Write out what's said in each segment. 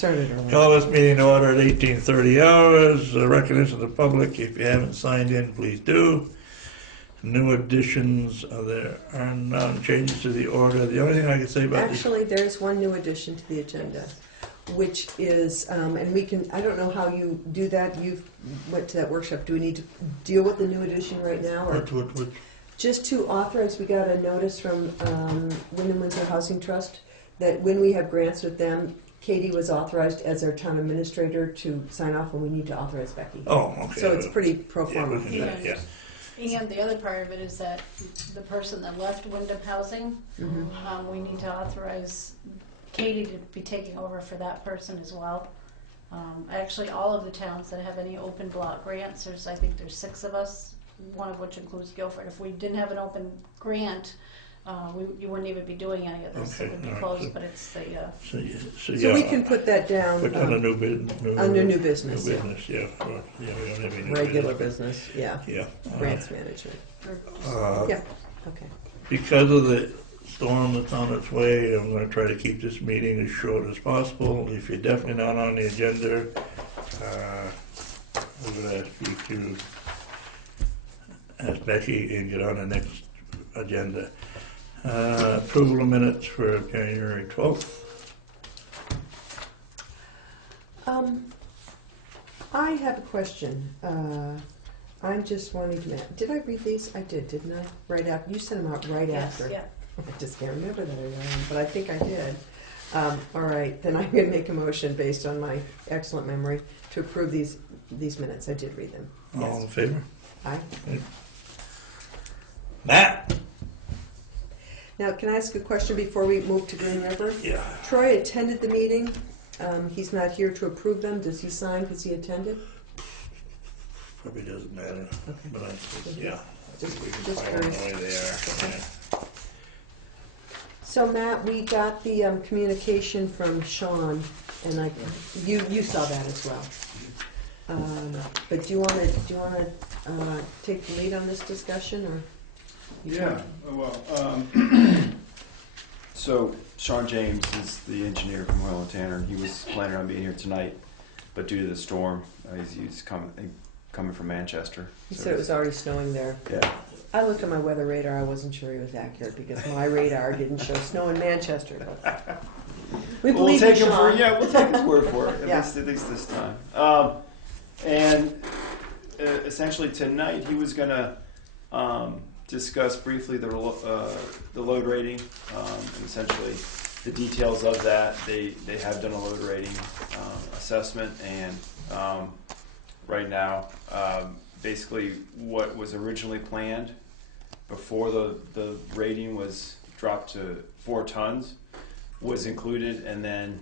Started early. Call this meeting to order at 18:30 hours. Recognition of the public. If you haven't signed in, please do. New additions, there are none. Changes to the order. The only thing I can say about Actually, there's one new addition to the agenda, which is, and we can, I don't know how you do that. You went to that workshop. Do we need to deal with the new addition right now? Or what? just to authorize, we got a notice from Wyndham Windsor Housing Trust that when we have grants with them, Katie was authorized as our town administrator to sign off, and we need to authorize Becky. Oh, okay. So it's pretty pro forma. Yeah. And the other part of it is that the person that left Wyndham Housing, we need to authorize Katie to be taking over for that person as well. Actually, all of the towns that have any open block grants, I think there's 6 of us, one of which includes Guilford. If we didn't have an open grant, you wouldn't even be doing any of this. Okay, It would be all right. closed, but it's the... So we can put that down. Put on a new business. Under new business. New business, yeah. Well, yeah, we don't have any new Regular business. business, yeah. Yeah. Grants management. Yeah, okay. Because of the storm that's on its way, I'm going to try to keep this meeting as short as possible. If you're definitely not on the agenda, we're going to ask you to ask Becky and get on the next agenda. Approval of minutes for January 12th. I have a question. I'm just wanting to, did I read these? I did, didn't I? Right after, you sent them out right Yes, after. yeah. I just can't remember that, but I think I did. All right, then I'm going to make a motion based on my excellent memory to approve these minutes. I did read them. All in favor? Aye. Matt? Now, can I ask a question before we move to Green River? Yeah. Troy attended the meeting. He's not here to approve them. Does he sign because he attended? Probably doesn't matter, Okay. but yeah. Just We can find curious. out why they are. Okay. Yeah. So Matt, we got the communication from Sean, and you saw that as well. But do you want to take the lead on this discussion, or? Yeah, well, so Sean James is the engineer from Hoyle and Tanner. He was planning on being here tonight, but due to the storm, he's coming from Manchester. He said it was already snowing there. Yeah. I looked at my weather radar. I wasn't sure he was accurate because my radar didn't show snow in Manchester. But We'll take him for we'll take his word for it Yeah. at least this time. And essentially tonight he was going to discuss briefly the load rating and essentially the details of that. They have done a load rating assessment, and right now basically what was originally planned before the rating was dropped to 4 tons was included, and then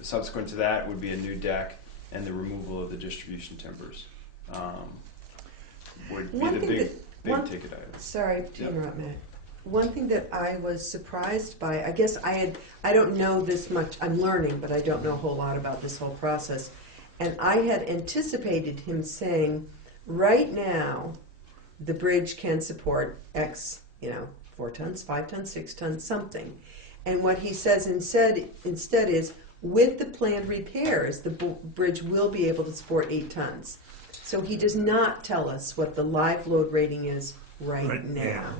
subsequent to that would be a new deck and the removal of the distribution timbers would be the big ticket item. Sorry to interrupt, Matt. One thing that I was surprised by, I guess I don't know this much, I'm learning, but I don't know a whole lot about this whole process. And I had anticipated him saying, right now, the bridge can support X, 4 tons, 5 tons, 6 tons, something. And what he says instead is, with the planned repairs, the bridge will be able to support 8 tons. So he does not tell us what the live load rating is right now.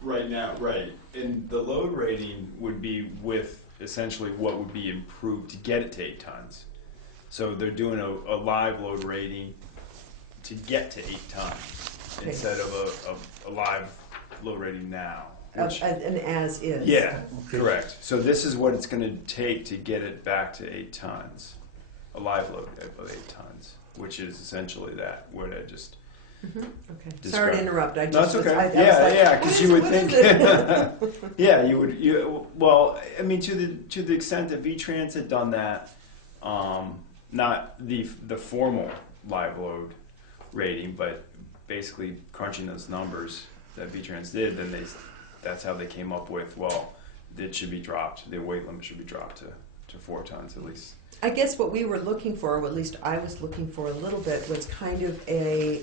Right now, right. And the load rating would be with essentially what would be improved to get it to 8 tons. So they're doing a live load rating to get to 8 tons instead of a live load rating now. An as is. Yeah, correct. So this is what it's going to take to get it back to 8 tons, a live load of 8 tons, which is essentially that, what I just Okay. described. Sorry to interrupt. No, it's okay. Yeah, because you would think, yeah, you would. Well, I mean, to the extent that VTrans had done that, not the formal live load rating, but basically crunching those numbers that VTrans did, then that's how they came up with, well, it should be dropped. The weight limit should be dropped to 4 tons at least. I guess what we were looking for, or at least I was looking for a little bit, was kind of a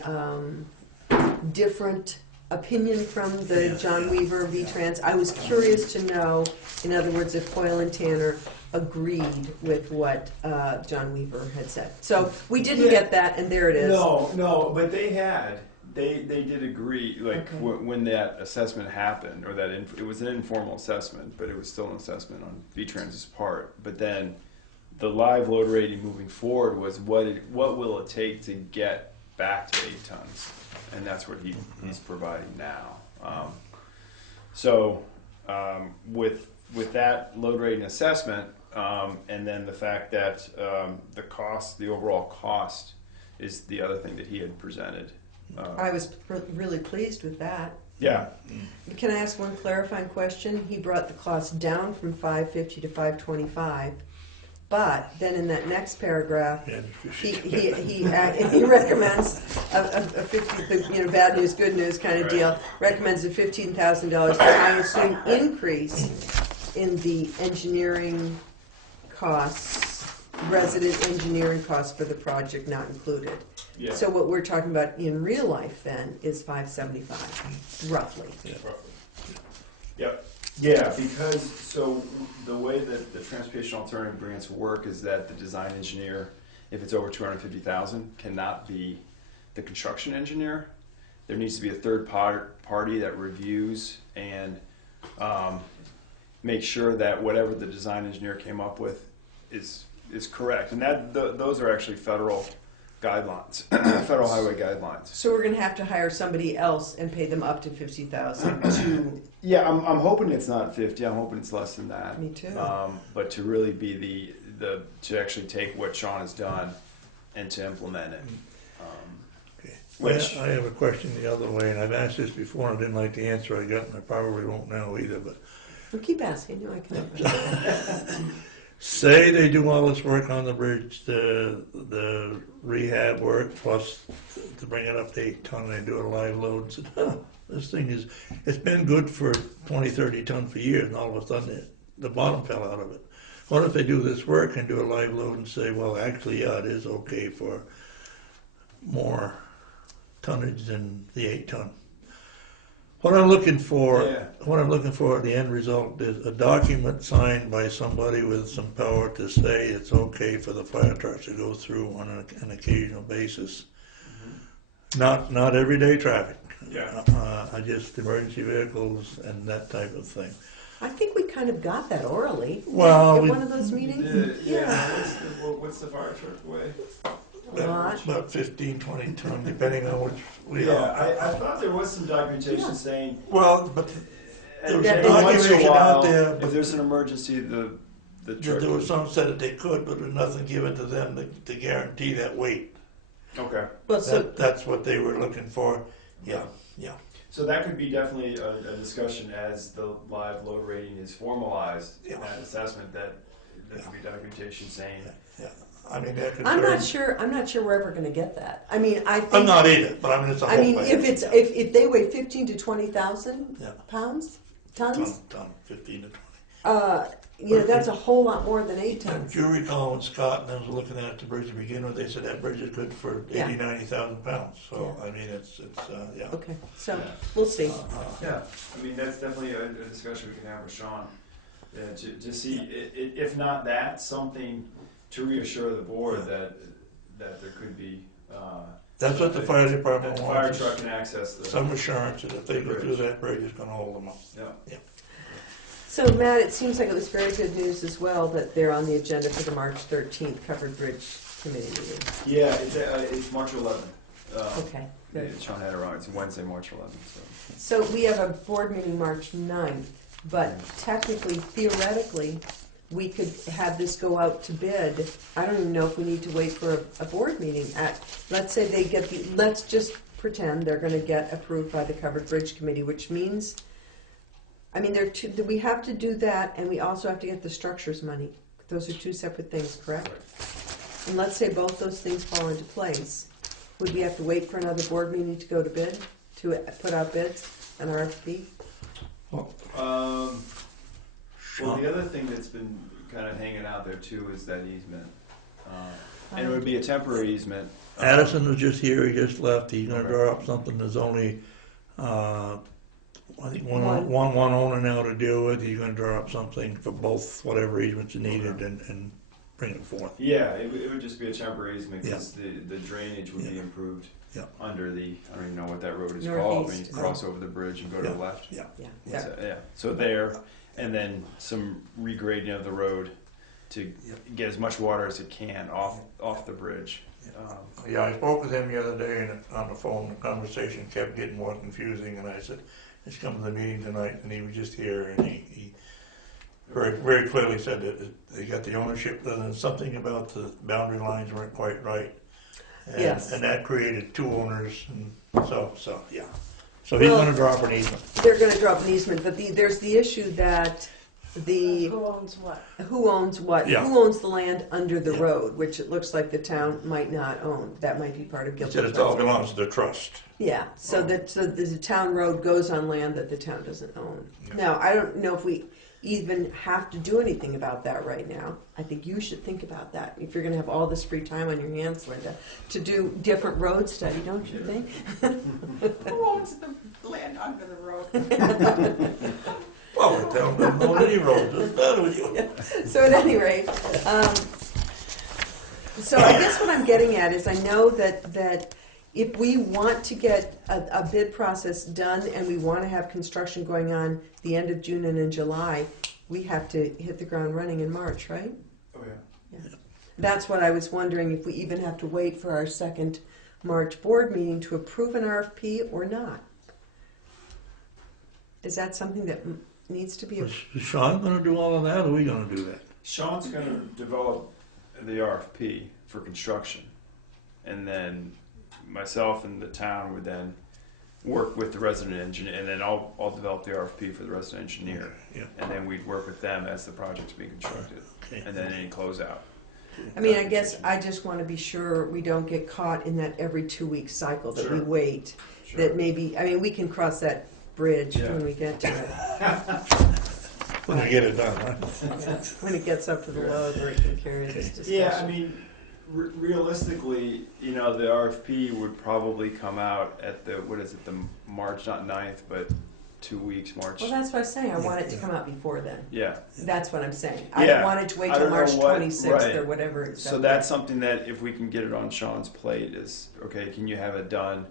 different opinion from the John Weaver VTrans. I was curious to know, in other words, if Hoyle and Tanner agreed with what John Weaver had said. So we didn't get that, and there it is. No, but they did agree, like, Okay. when that assessment happened, or that it was an informal assessment, but it was still an assessment on V-Trans's part. But then the live load rating moving forward was what will it take to get back to 8 tons, and that's what he's providing now. With that load rating assessment, and then the fact that the overall cost is the other thing that he had presented. I was really pleased with that. Yeah. Can I ask one clarifying question? He brought the cost down from $550 to $525, but then in that next paragraph, he recommends a 50, bad news, good news kind of deal. Recommends a $15,000, I assume, increase in the engineering costs, resident engineering costs for the project not included. Yeah. So what we're talking about in real life then is $575, roughly. Yeah. Yep. Yeah, because so the way that the transportation alternative grants work is that the design engineer, if it's over 250,000, cannot be the construction engineer. There needs to be a third party that reviews and makes sure that whatever the design engineer came up with is correct, and those are actually federal guidelines, federal highway guidelines. So we're going to have to hire somebody else and pay them up to $50,000 to. Yeah, I'm hoping it's not 50. I'm hoping it's less than that. Me too. But to really be to actually take what Sean has done and to implement it. Okay. Which I have a question the other way, and I've asked this before and I didn't like the answer I got, and I probably won't now either, but Well, keep asking. I can. say they do all this work on the bridge, the rehab work, plus to bring it up to 8 ton, they do a live load, and said, this thing it's been good for 20, 30 ton for years, and all of a sudden the bottom fell out of it. What if they do this work and do a live load and say, well, actually, yeah, it is okay for more tonnage than the 8 ton? What I'm looking for, the end result is a document signed by somebody with some power to say it's okay for the fire trucks to go through on an occasional basis. Mm-hmm. Not everyday traffic. Yeah. Just emergency vehicles and that type of thing. I think we kind of got that orally. Well, at one of those meetings. What's the fire truck weigh? About 15, 20 ton, depending on which we Yeah, are. I thought there was some documentation saying. Well, but there was every once in a documentation while, out there, if but there's an emergency, the truck. there was some said that they could, but there's nothing given to them to guarantee that weight. Okay. Well, so That's what they were looking for. Yeah. So that could be definitely a discussion as the live load rating is formalized in that assessment. That there could be documentation saying. Yeah. I mean, they're I'm not concerned. sure. I'm not sure we're ever going to get that. I mean, I think. I'm not either, but I mean, it's a I whole mean, thing. if they weigh 15 to 20,000 pounds, tons, Ton, 15 to 20. that's a whole lot more than 8 And tons. do you recall when Scott and I was looking at the bridge to begin with, they said that bridge is good for 80, Yeah. 90,000 pounds. So, Yeah. I mean, it's yeah. Okay, so Yeah. we'll see. Yeah, I mean that's definitely a discussion we can have with Sean. To see if not that, something to reassure the board that there could be. That's what the fire department That the fire wants. truck can access the. Some assurance that if they go through that bridge, it's going to hold them up. Yeah. So Matt, it seems like it was very good news as well that they're on the agenda for the March 13th Covered Bridge Committee meeting. Yeah, it's March 11th. Okay, good. Sean had it wrong. It's Wednesday, March 11th. So we have a board meeting March 9th, but technically, theoretically, we could have this go out to bid. I don't even know if we need to wait for a board meeting. Let's say they get let's just pretend they're going to get approved by the Covered Bridge Committee, which means, I mean, we have to do that, and we also have to get the structures money. Those are two separate things, correct? And let's say both those things fall into place. Would we have to wait for another board meeting to go to bid, to put out bids, an RFP? Well, the other thing that's been kind of hanging out there too is that easement, and it would be a temporary easement. Addison was just here, he just left, he's gonna draw up something that's only I think one owner now to deal with. He's gonna draw up something for both, whatever easements are needed, and bring it forth. Yeah, it would just be a temporary easement because the drainage would be improved Yeah. under the, I don't even know what that road is called, when you Northeast. cross over the bridge and go to the left. Yeah. Yeah, so there, and then some regrading of the road to get as much water as it can off the bridge. Yeah, I spoke with him the other day and on the phone. The conversation kept getting more confusing, and I said, "Let's come to the meeting tonight." And he was just here, and he very, very clearly said that they got the ownership, and something about the boundary lines weren't quite right. And, Yes. and that created two owners, and so yeah. So he's Well, going to drop an easement. They're gonna drop an easement, but there's the issue that Who owns what? who owns what? Yeah. Who owns the land under the Yeah. road, which it looks like the town might not own. That might be part of He Guilford. said it all belongs to the trust. Yeah, so the town road goes on land that the town doesn't own. Yeah. Now, I don't know if we even have to do anything about that right now. I think you should think about that. If you're gonna have all this free time on your hands, Linda, to do different road study, don't you think? Who owns the land under the road? Well, the town doesn't own any roads. What's the matter with you? So at any rate, so I guess what I'm getting at is I know that if we want to get a bid process done and we want to have construction going on the end of June and in July, we have to hit the ground running in March, right? Oh, yeah. That's what I was wondering, if we even have to wait for our second March board meeting to approve an RFP or not. Is that something that needs to be? Is Sean going to do all of that, or are we going to do that? Sean's going to develop the RFP for construction, and then myself and the town would then work with the resident engineer, and then I'll develop the RFP for the resident engineer, Yeah. and then we'd work with them as the project's being constructed, Okay. and then any closeout. I mean, I guess I just want to be sure we don't get caught in that every 2 week cycle that we Sure. wait. Sure. That maybe, I mean, we can cross that bridge Yeah. when we get to it, When we get it done, huh? when it gets up to the load where it can carry this discussion. Yeah, I mean, realistically, you know, the RFP would probably come out at the, what is it, the March, not 9th, but 2 weeks, March. Well, that's what I'm saying, I want it to come out before then. Yeah. That's what I'm saying. I don't Yeah. want it to wait I till don't know March what- 26th or right. whatever. it's So up that's there. something that if we can get it on Sean's plate is, okay, can you have it done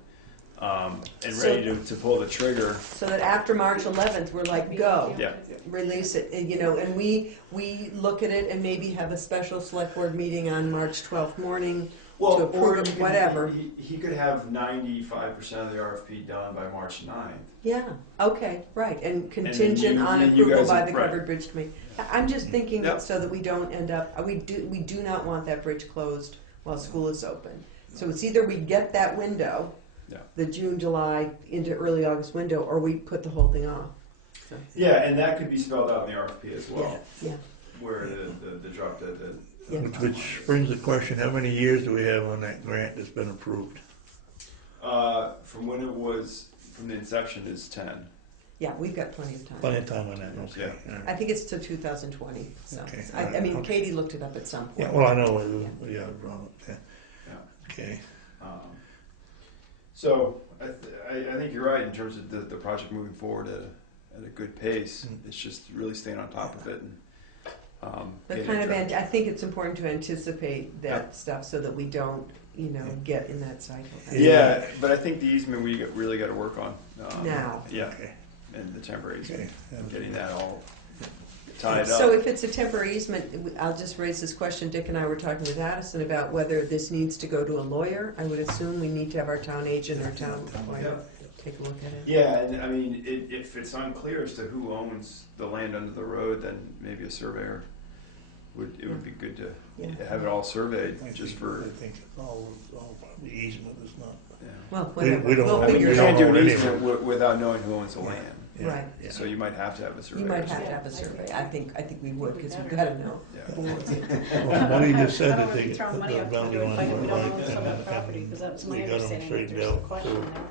and So- ready to pull the trigger? So that after March 11th, we're like, go. Yeah. Release it, and, you know, and we look at it and maybe have a special select board meeting on March 12th morning. To approve it, you could- whatever. He could have 95% of the RFP done by March 9th. Yeah, okay, right, and then contingent you- on then you approval guys by are- the right. covered bridge committee. I'm just thinking Yep. so that we don't end up, we do not want that bridge closed while school is open. So it's either we get that window, Yeah. the June, July into early August window, or we put the whole thing off. So, Yeah, and that could be spelled out in the RFP as well, yeah, where the drop dead. yeah. Which brings the question, how many years do we have on that grant that's been approved? From when it was, from the inception is 10. Yeah, we've got plenty of time. Plenty of time on that, okay. Yeah. All right. I think it's till 2020, so, Okay. I mean, Okay. Katie looked it up at some point. Yeah, well, I know, yeah, Ronald, yeah. Yeah. Okay. So I think you're right in terms of the project moving forward at a good pace. Mm. It's just really staying on top of it. And, But getting kind it of, done. I think it's important to anticipate that stuff so that we don't, you know, get in that cycle. Yeah, but I think the easement we really got to work on. Now. Yeah, Okay. and the temporary easement, Okay. getting that all tied So up. if it's a temporary easement, I'll just raise this question. Dick and I were talking with Addison about whether this needs to go to a lawyer. I would assume we need to have our town agent or town lawyer take a look at it. Yeah, and I mean, if it's unclear as to who owns the land under the road, then maybe a surveyor would be good to Yeah. have it all surveyed I just think- for. I think all the easement is not. Yeah. Well, We whatever. don't We'll know. I mean, figure you it don't can't out. do know an anyway. easement without knowing who owns the land. Yeah, Right. yeah. So you might have to have a surveyor. You might have to Yeah, have a I survey. agree. I think we would, because we've got to know Yeah. who owns it. Well, Money just said I don't that want they to get throw money the up to boundary do it, lines but we were don't right, own some of the property, because that was my we got them understanding, but straightened there's no out, question so- now.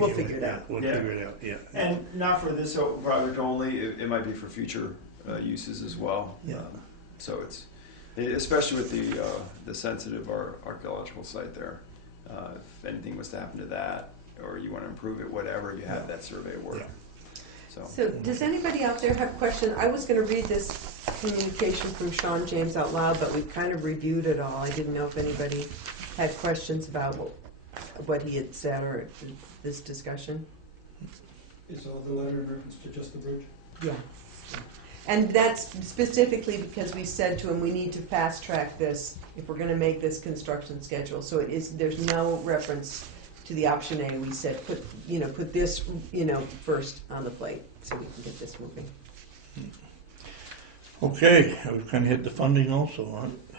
We'll figure it out. We'll Yeah. figure it out, yeah. And not for this project only, it might be for future uses as well. Yeah. So especially with the sensitive archaeological site there, if anything was to happen to that, or you want to improve it, whatever, you have that survey work. So does anybody out there have questions? I was gonna read this communication from Sean James out loud, but we've kind of reviewed it all. I didn't know if anybody had questions about what he had said or this discussion. Is all the letter in reference to just the bridge? Yeah. And that's specifically because we said to him, we need to fast track this if we're gonna make this construction schedule. So it is, there's no reference to the option A. We said, put this, first on the plate so we can get this moving. Okay, we've kind of hit the funding also, huh?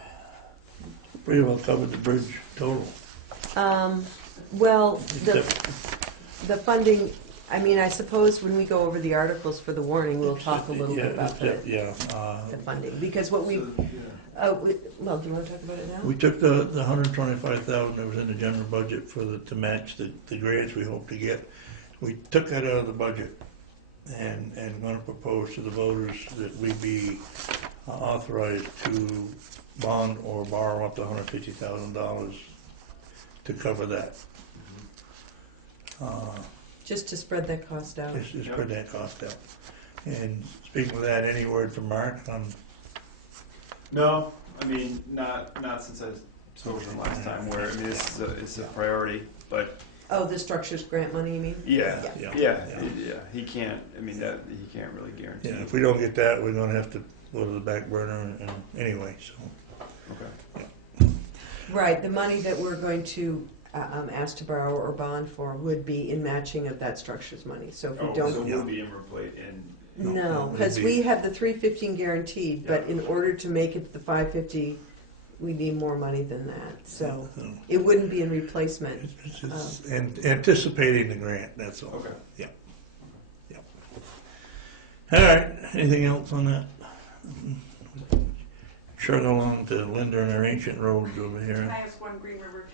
Pretty well covered the bridge total. Well, the Except- funding, I mean, I suppose when we go over the articles for the warning, we'll talk a little bit about the funding. Because what we, well, do you want to talk about it now? we took the 125,000 that was in the general budget to match the grants we hope to get. We took that out of the budget and going to propose to the voters that we be authorized to bond or borrow up to $150,000 to cover that. Just to spread that cost out. Just spread that cost out. And speaking of that, any word from Mark on? No, I mean, not since I spoke with him last time, where, I mean, it's a priority, but Oh, the structures grant money, you mean? yeah, Yeah. he can't, I mean, that, he can't really guarantee. Yeah, if we don't get that, we're gonna have to go to the back burner and anyway, so. Okay. Right, the money that we're going to ask to borrow or bond for would be in matching of that structures money. So if we So don't, we'll be in replace, and, no, because we have the 315 guaranteed, but in order to make it the 550, we need more money than that. So it wouldn't be in replacement. It's just anticipating the grant, that's all. okay. Yep. All right, anything else on that? Chug along to Linda and our ancient roads over Can here. I ask one, Green River?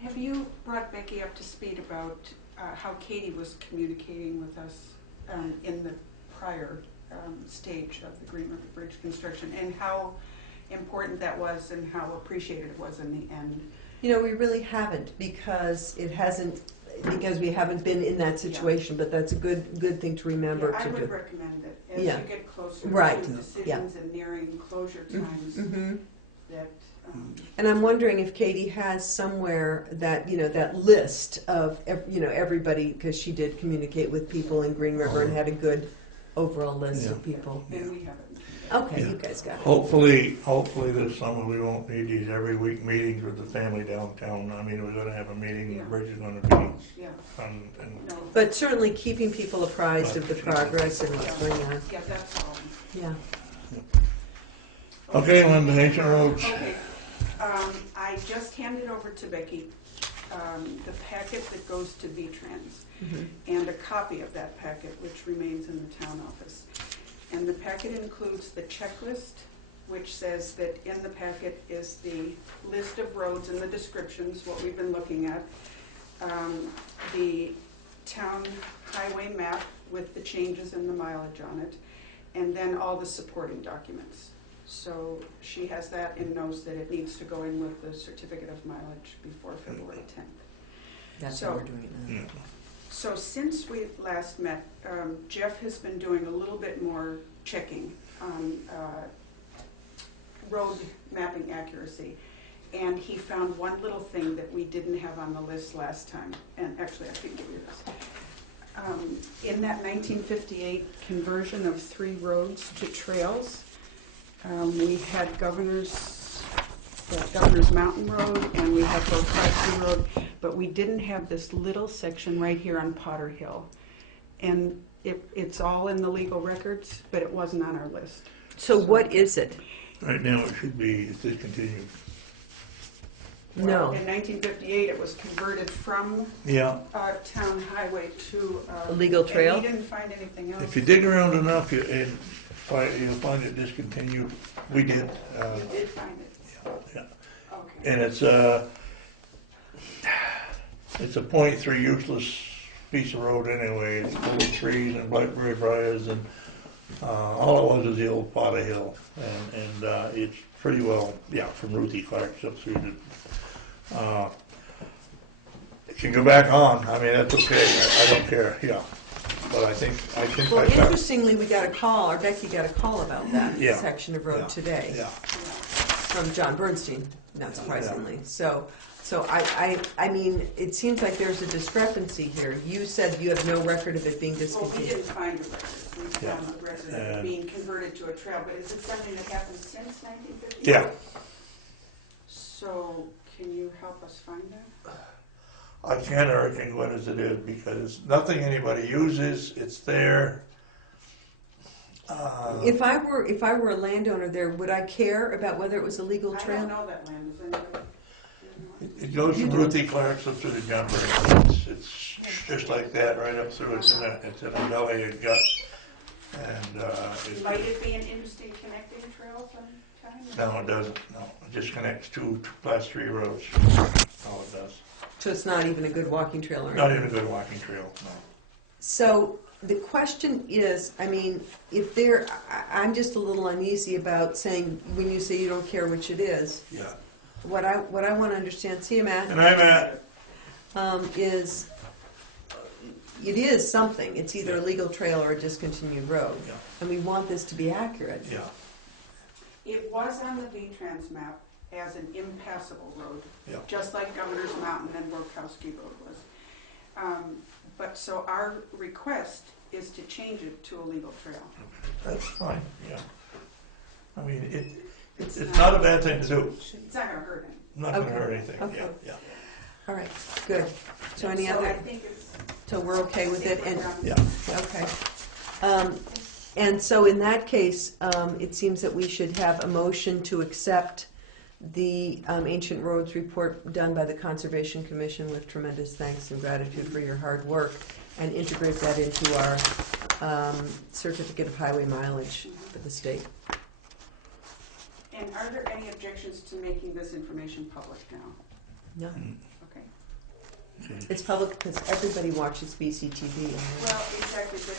Have you brought Becky up to speed about how Katie was communicating with us in the prior stage of the Green River Bridge construction, and how important that was and how appreciated it was in the end? You know, we really haven't because we haven't been in that situation. But that's a good thing to remember Yeah, I to would do. recommend that as Yeah. you get closer Right. to decisions and nearing closure times, Mm-hmm. that And I'm wondering if Katie has somewhere that, that list of, everybody, because she did communicate with people in Green River and had a good overall list of people. and we haven't. Okay, Yeah. you guys got it. Hopefully this summer we won't need these every week meetings with the family downtown. I mean, we're gonna have a meeting, the bridge is gonna be Yeah, fun and no. But certainly keeping people apprised of the progress and what's going on. Yeah, that's all. Yeah. Okay, Linda, ancient roads. Okay, I just handed over to Becky the packet that goes to V-Trans and a copy of that packet, which remains in the town office. And the packet includes the checklist, which says that in the packet is the list of roads and the descriptions, what we've been looking at, the town highway map with the changes and the mileage on it, and then all the supporting documents. So she has that and knows that it needs to go in with the certificate of mileage before February 10th. That's So- how we're doing it now. Yeah. So since we last met, Jeff has been doing a little bit more checking on road mapping accuracy. And he found one little thing that we didn't have on the list last time. And actually, I can give you this. In that 1958 conversion of 3 roads to trails, we had Governor's Mountain Road and we had Boat Crossing Road, but we didn't have this little section right here on Potter Hill. And it's all in the legal records, but it wasn't on our list. So what is it? Right now it should be discontinued. Well, No. in 1958, it was converted from Yeah, town highway to A legal trail? And we didn't find anything else. if you dig around enough, you'll find it discontinued. We did. You did find it. Yeah. Okay. And it's a .3 useless piece of road anyway. It's full of trees and blackberry briars and all it was the old Potter Hill. And it's pretty well, from Ruthie Clark's up through the, it can go back on. I mean, that's okay. I don't care, but I think Well, I got, interestingly, we got a call, or Becky got a call about that Yeah. section of Yeah. road today yeah, from John Bernstein, not surprisingly. So I mean, it seems like there's a discrepancy here. You said you have no record of it being Well, we discontinued. didn't find a record. We Yeah. found a record of it being converted to a trail, but is it something that happened since 1950? yeah. So, can you help us find that? I can't urge what as it is because it's nothing anybody uses. It's there. If I were a landowner there, would I care about whether it was a legal I don't trail? know that land, does anybody? It goes from Ruthie Clark's up to the John Bernstein. It's just like that right up through. It's in a valley of gut. And Might it be an interstate connecting trail sometime? no, it doesn't. No, it just connects two class 3 roads. That's all it does. So it's not even a good walking trail or Not anything? even a good walking trail. No. So the question is, I mean, if there, I'm just a little uneasy about saying, when you say you don't care which it is, Yeah. what I want to understand, see, Matt, And I'm at. is, it is something. It's either a Yeah. legal trail or a discontinued road. Yeah. And we want this to be accurate. Yeah. It was on the V-Trans map as an impassable road, Yeah. just like Governor's Mountain and Workowski Road was. But so our request is to change it to a legal trail. That's fine. Yeah. I mean, it's not a bad thing to do. It's not gonna hurt anything. Not going to Okay. hurt anything. Okay. Yeah. Yeah. All right, good. So any So I other, think it's. so we're okay with it? And Yeah. okay. And so in that case, it seems that we should have a motion to accept the Ancient Roads report done by the Conservation Commission with tremendous thanks and gratitude for your hard work, and integrate that into our certificate of highway mileage for the state. And are there any objections to making this information public now? No, Okay. Okay. it's public because everybody watches BCTV. Well, exactly, but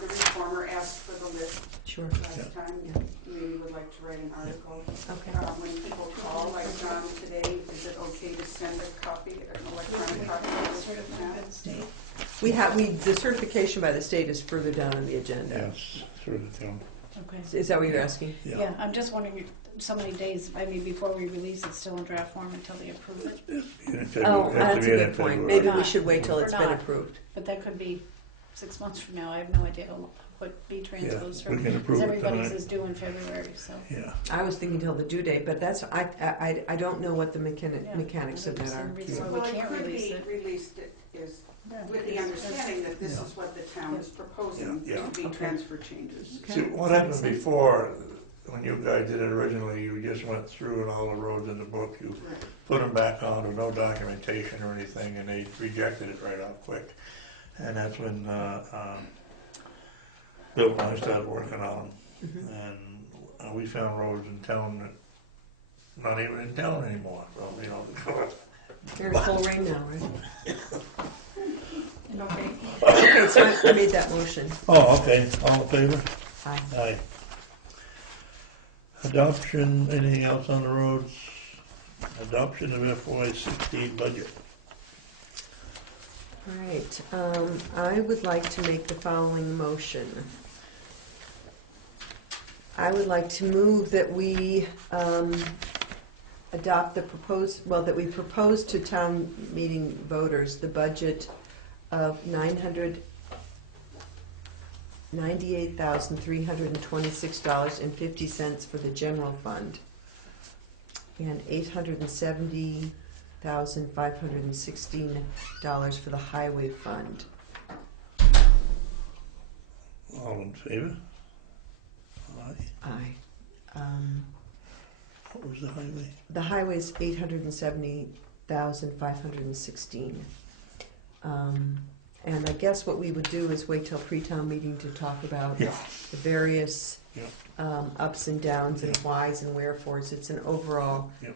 the reformer asked for the list Sure, last time. Yeah. Maybe would like to write an article. okay. When people call, like John today, is it okay to send a copy, an electronic copy of this Certified by now? the state. The certification by the state is further down on the agenda. Yes. Through the town. Okay. Is that what you're asking? Yeah. Yeah, I'm just wondering, if so many days, I mean, before we release it, still in draft form until they approve it. Oh, It has to that's a be in good point. February. Maybe we Not. should wait till Or it's been not. approved. But that could be 6 months from now. I have no idea what B-Trans Yeah, goes for. we can Because approve it everybody's tonight. is due in February, so. Yeah. I was thinking till the due date, but that's, I don't know what the Yeah, mechanics of there's that some are. reason why Well, we it can't could release be it. released with the understanding that this Yeah. is what the town is proposing Yeah, yeah. to be Okay. transfer changes. See, what happened before, when you guys did it originally, you just went through and all the roads in the book, you Right. put them back on with no documentation or anything, and they rejected it right off quick. And that's when Bill and I started working on them. And we found roads in town that not even in town anymore. So, you know, You're in full rain now, right? Okay. Okay, so I made that motion. oh, okay. All in favor? Aye. Aye. Adoption, anything else on the roads? Adoption of FY16 budget. All right, I would like to make the following motion. I would like to move that we adopt the proposed, well, that we propose to town meeting voters the budget of $998,326.50 for the general fund, and $870,516 for the highway fund. All in favor? Aye. Aye. What was the highway? The highway's $870,516. And I guess what we would do is wait till pre-town meeting to talk about Yeah. the various Yeah. ups and downs and whys and wherefores. It's an overall Yeah.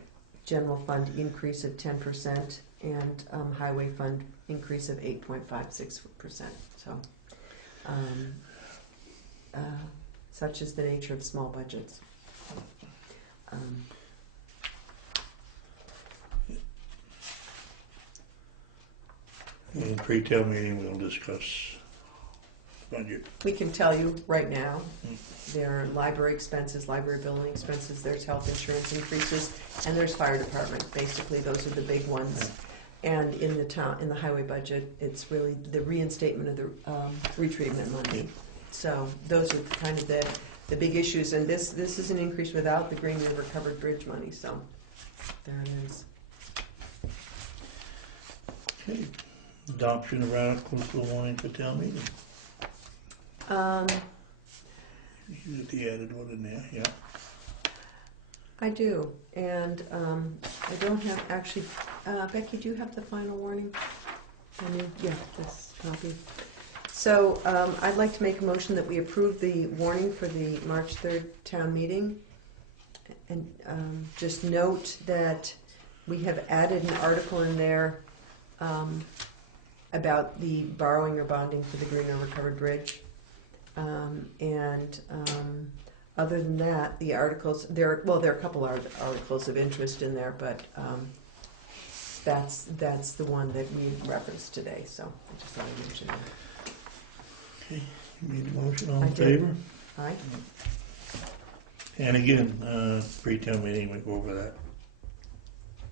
general fund increase of 10% and highway fund increase of 8.56%. So, such is the nature of small budgets. In pre-town meeting, we'll discuss budget. We can tell you right now, there are library expenses, library building expenses, there's health insurance increases, and there's fire department. Basically, those are the big ones. And in the highway budget, it's really the reinstatement of the retreatment money. So those are kind of the big issues, and this is an increase without the Green River Covered Bridge money, so there it is. Okay. Adoption of articles for warning for town meeting. You got the added one in there, yeah. I do, and I don't have actually, Becky, do you have the final warning? Yeah, this copy. So I'd like to make a motion that we approve the warning for the March 3rd town meeting. And just note that we have added an article in there about the borrowing or bonding for the Green River Covered Bridge. Other than that, the articles, there are a couple articles of interest in there, but that's the one that we referenced today, so I just thought I'd mention that. Okay, you made the motion, all I in did. favor? Aye? And again, pre-town meeting, we go over that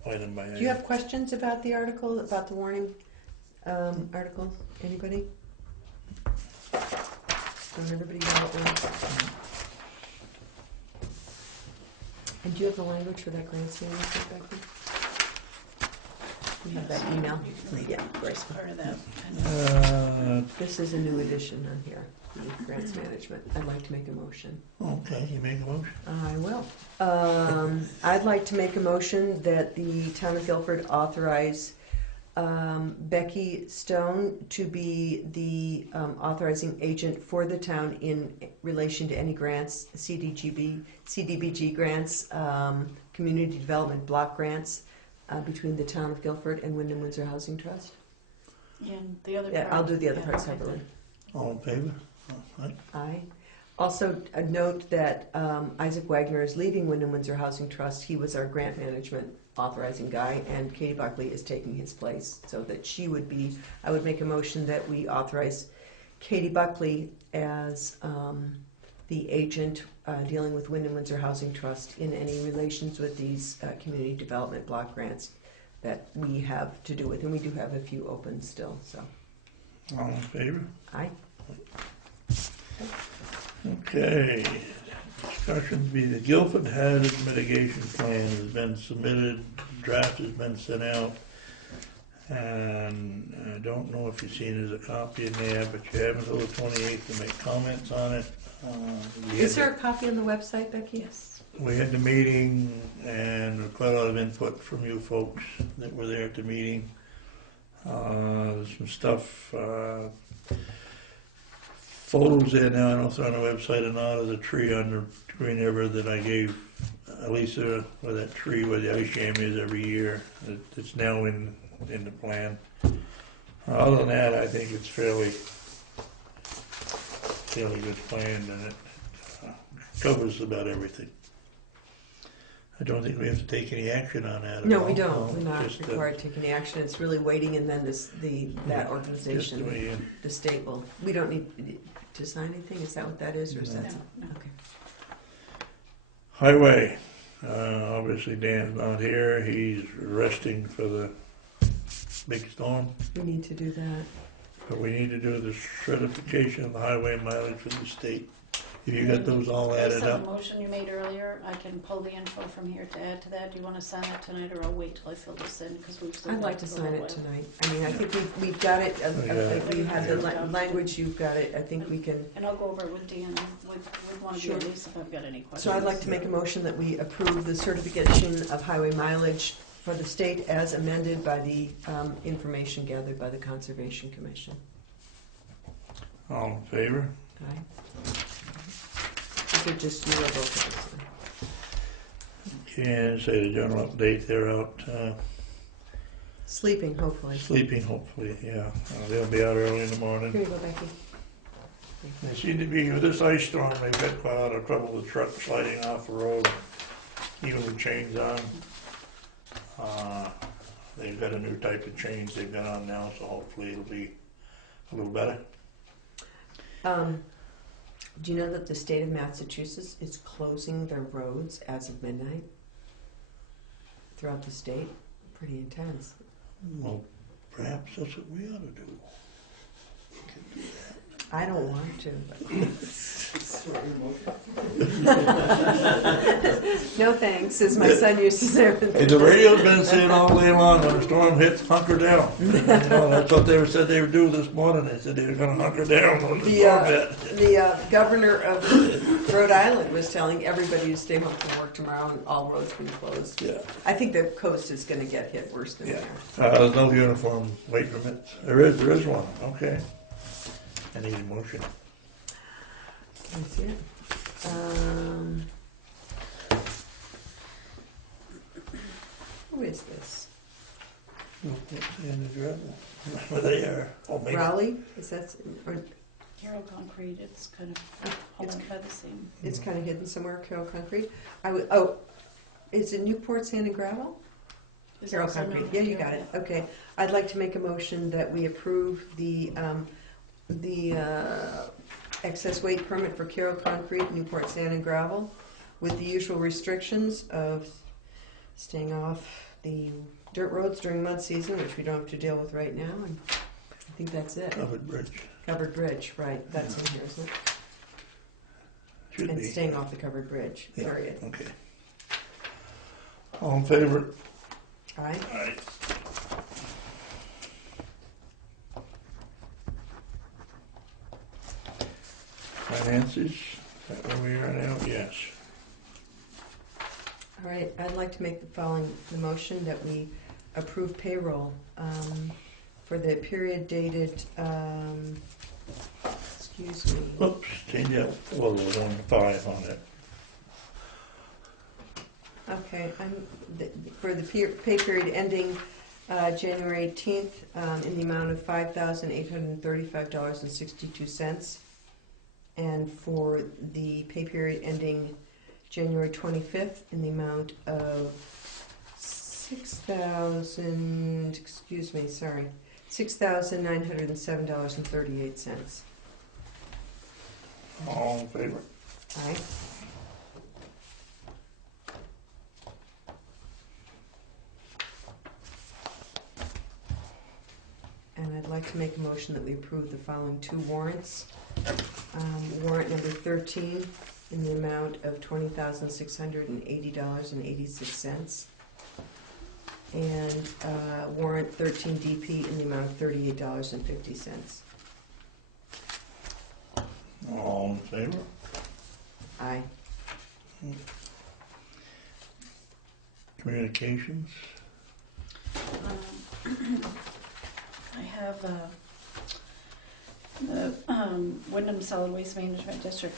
item by item. Do you have questions about the article, about the warning article? Anybody? Don't everybody know what one? And do you have the language for that grant standing, Becky? You have that email? Yeah, great. Part of that. This is a new addition on here, the grants management. I'd like to make a motion. Okay, you make a motion. I will. I'd like to make a motion that the town of Guilford authorize Becky Stone to be the authorizing agent for the town in relation to any grants, CDBG grants, community development block grants between the town of Guilford and Wyndham Windsor Housing Trust. And the other Yeah, part. I'll do the other yeah, part okay. separately. All in favor? Aye. Aye. Also, a note that Isaac Wagner is leaving Wyndham Windsor Housing Trust. He was our grant management authorizing guy, and Katie Buckley is taking his place, so that she would be, I would make a motion that we authorize Katie Buckley as the agent dealing with Wyndham Windsor Housing Trust in any relations with these community development block grants that we have to do with, and we do have a few open still, so. All in favor? Aye. Okay. Discussion be the Guilford Hazard Mitigation Plan has been submitted, draft has been sent out, and I don't know if you've seen there's a copy in there, but you have until the 28th to make comments on it. Is there a copy on the website, Becky? Yes. We had the meeting, and quite a lot of input from you folks that were there at the meeting. There's some stuff, photos there now, I don't know if they're on the website or not, of the tree on the Green River that I gave Elisa, where that tree where the ice jam is every year. It's now in the plan. Other than that, I think it's fairly good plan, and it covers about everything. I don't think we have to take any action on that at No, all. we don't. We're not Just, required to take any action. It's really waiting, and then that organization, just weigh in. the state will. We don't need to sign anything. Is that what that is, or is No, that? no. Okay. Highway, obviously Dan's not here, he's resting for the big storm, We need to do that. but we need to do the certification of the highway mileage for the state. Have you got those all added Based on up? the motion you made earlier, I can pull the info from here to add to that. Do you want to sign it tonight, or I'll wait till I fill this in, because we've still I'd like got to a sign little it while. tonight. I mean, I think we've got it. Yeah. We have the language. You've got it. I think we can. And I'll go over it with Dan, with one of you Sure. at least, if I've got any questions. So I'd like to make a motion that we approve the certification of highway mileage for the state as amended by the information gathered by the Conservation Commission. All in favor? Aye. Is it just you or both of us? Can say the general update, they're out Sleeping, hopefully. sleeping hopefully, yeah. They'll be out early in the morning. Here you go, Becky. They seem to be, with this ice storm, they've got quite a lot of trouble with trucks sliding off the road, even with chains on. They've got a new type of chains they've got on now, so hopefully it'll be a little better. Do you know that the state of Massachusetts is closing their roads as of midnight throughout the state? Pretty intense. Well, perhaps that's what we ought to do. I don't want to, but no thanks, as my son used to say. Hey, the radio's been saying all day long, when the storm hits, hunker down. You know, that's what they said they would do this morning. They said they were gonna hunker down when the storm hit. The governor of Rhode Island was telling everybody to stay home from work tomorrow, and all roads being closed. Yeah. I think the coast is going to get hit worse than we Yeah. are. There's no uniform weight limits. There is one, okay. I need a motion. Can you see it? Who is this? In the gravel, where they are. Oh, maybe. Raleigh? Is that? Or Carroll Concrete, it's kind of owned by the same. it's kind of hidden somewhere. Carroll Concrete. Is it Newport Sand and Gravel? There's Carroll also Concrete. no- Yeah, you got it. Okay. I'd like to make a motion that we approve the excess weight permit for Carroll Concrete, Newport Sand and Gravel, with the usual restrictions of staying off the dirt roads during mud season, which we don't have to deal with right now, and I think that's it. Covered bridge. Covered bridge, right, that's in here, isn't it? Should And be. staying off the covered bridge, Yeah, period. okay. All in favor? Aye? Aye. Finances, is that where we are now? Yes. All right, I'd like to make the motion that we approve payroll for the period dated, excuse me, Oops, change that, well, it was on 5 on it. okay, for the pay period ending January 18th in the amount of $5,835.62, and for the pay period ending January 25th in the amount of $6,907.38. All in favor? Aye. And I'd like to make a motion that we approve the following 2 warrants. Warrant number 13 in the amount of $20,680.86. And warrant 13 DP in the amount of $38.50. All in favor? Aye. Communications? I have the Wyndham Solid Waste Management District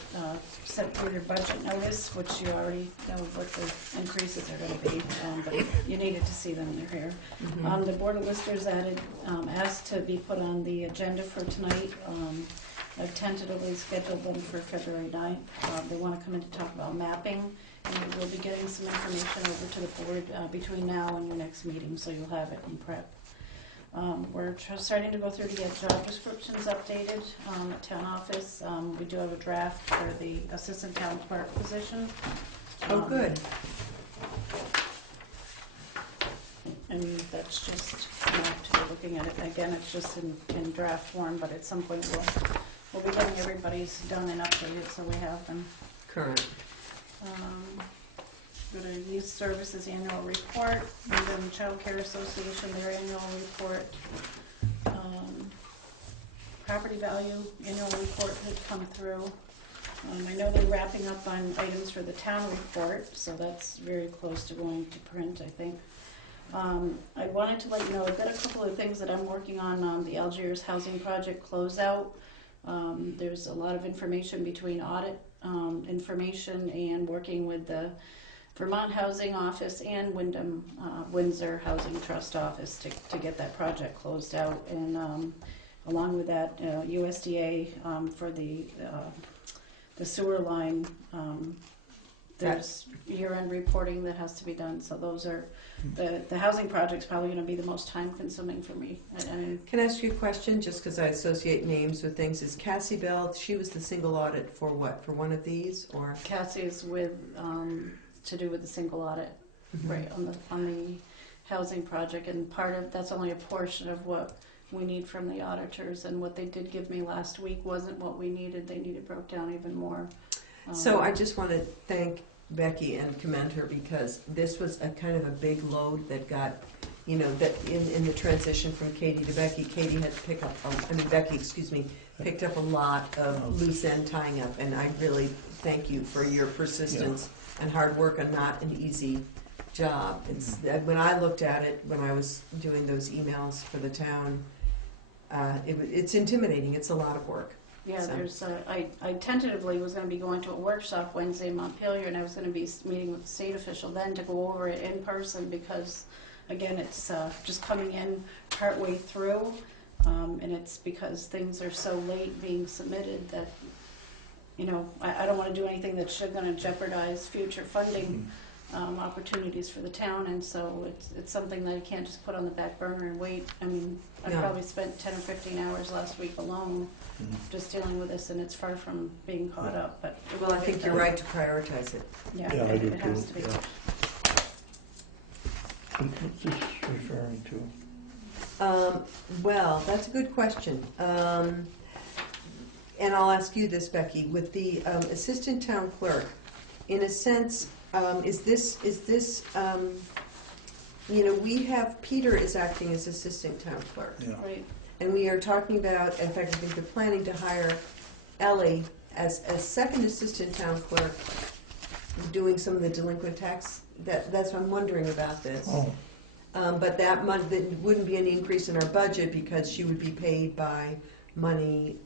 sent through your budget notice, which you already know what the increases are going to be, but you needed to see them, they're here. Mhm. The Board of Listers asked to be put on the agenda for tonight. I've tentatively scheduled them for February 9th. They want to come in to talk about mapping, and we'll be getting some information over to the board between now and your next meeting, so you'll have it in prep. We're starting to go through to get job descriptions updated at town office. We do have a draft for the assistant town clerk position. Oh, good. And that's just, to be looking at it. Again, it's just in draft form, but at some point we'll be getting everybody's done and updated so we have them. Current. Go to Youth Services Annual Report, Wyndham Child Care Association, their annual report. Property value annual report had come through. I know they're wrapping up on items for the town report, so that's very close to going to print, I think. I wanted to let you know, I've got a couple of things that I'm working on the Algiers Housing Project closeout. There's a lot of information between audit information and working with the Vermont Housing Office and Windsor Housing Trust Office to get that project closed out. And along with that, USDA for the sewer line there's year-end reporting that has to be done, so those are, the housing project's probably gonna be the most time-consuming for me. I mean, Can I ask you a question, just because I associate names with things? Is Cassie Bell, she was the single audit for what, for one of these, or? Cassie is with, to do with the single audit, Mhm. right, on the housing project, and part of, that's only a portion of what we need from the auditors, and what they did give me last week wasn't what we needed, they needed broke down even more. So I just want to thank Becky and commend her, because this was a kind of a big load that got, you know, that in the transition from Katie to Becky, Katie had to pick up, Becky, excuse me, picked up a lot of loose end tying up, and I really thank you for your persistence and hard work on not an easy job. It's, when I looked at it, when I was doing those emails for the town, it's intimidating, it's a lot of work. Yeah, So- there's, I tentatively was gonna be going to a workshop Wednesday in Montpelier, and I was gonna be meeting with a state official then to go over it in person, because, again, it's, just coming in partway through, and it's because things are so late being submitted that, you know, I don't wanna do anything that's gonna jeopardize future funding, opportunities for the town, and so it's something that I can't just put on the back burner and wait. I mean, I No. probably spent 10 or 15 hours last week alone just dealing with this, and it's far from being caught up, but. Well, I think you're right to prioritize it. Yeah, Yeah, I do it has too, to be. yeah. What's this referring to? Well, that's a good question. And I'll ask you this, Becky, with the assistant town clerk, in a sense, is this, you know, we have, Peter is acting as assistant town clerk. Yeah. Right, And we are talking about, in fact, I think they're planning to hire Ellie as second assistant town clerk, doing some of the delinquent tax, that's what I'm wondering about this. Oh, But that month, there wouldn't be any increase in our budget, because she would be paid by money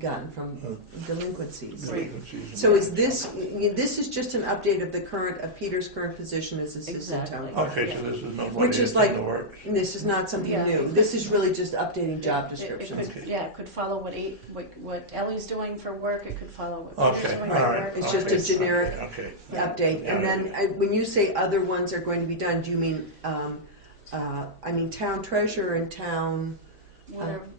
gotten from delinquencies. Right. So is this is just an update of the current, of Peter's current position as assistant town Exactly. clerk? Okay, so this is not Which what is is like- in the works. This is not something Yeah. new, this is really just updating job It descriptions. could, yeah, it could follow what Ellie's doing for work, it could follow what Peter's Okay, doing all for right. work. It's just a Okay, generic okay. Update, and then when you say other ones are going to be done, do you mean, town treasurer and town,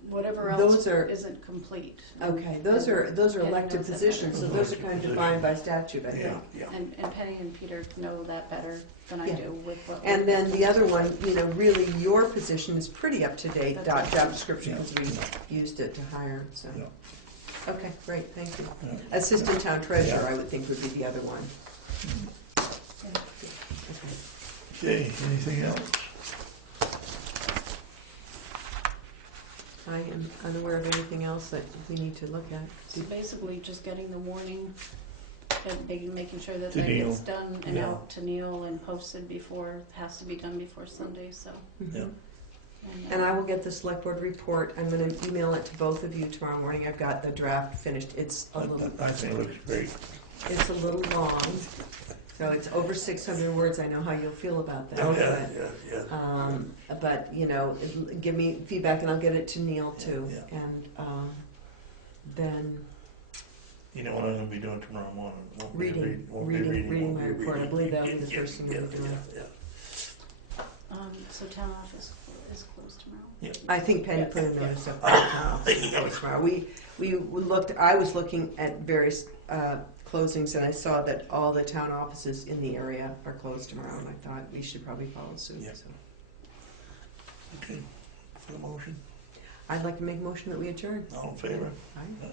Whatever those else are- isn't complete. okay, those are Getting elected those at positions, so better. those are kind of defined by statute, I think. Yeah, yeah. And Penny and Peter know that better than I Yeah. do with what. And then the other one, you know, really your position is pretty up to date, That's job description, Yeah. because we used it to hire, so. Yeah. Okay, great, thank you. Yeah. Assistant town treasurer, Yeah. I would think would be the other one. Okay, anything else? I am unaware of anything else that we need to look at. So basically just getting the warning, and making sure that To that Neil. gets done and Yeah. out to Neil and posted before, has to be done before Sunday, so. Yeah. And I will get the select board report, I'm gonna email it to both of you tomorrow morning, I've got the draft finished, it's a little, I think it looks great. it's a little long, so it's over 600 words, I know how you'll feel about that. Oh, yeah, but- yeah, yeah. But, you know, give me feedback and I'll get it to Neil too. Yeah. And then You know what I'm gonna be doing tomorrow morning? Won't be reading won't be my won't be report. I reading. believe that'll be the Yeah, first thing we'll be yeah, doing. yeah, yeah. So town office is closed tomorrow. I think Penny Yes. put a notice up for the town office tomorrow. We looked, I was looking at various closings and I saw that all the town offices in the area are closed tomorrow and I thought we should probably follow suit, Yeah. so. Okay, for the motion, I'd like to make a motion that we adjourn. all in favor? Aye.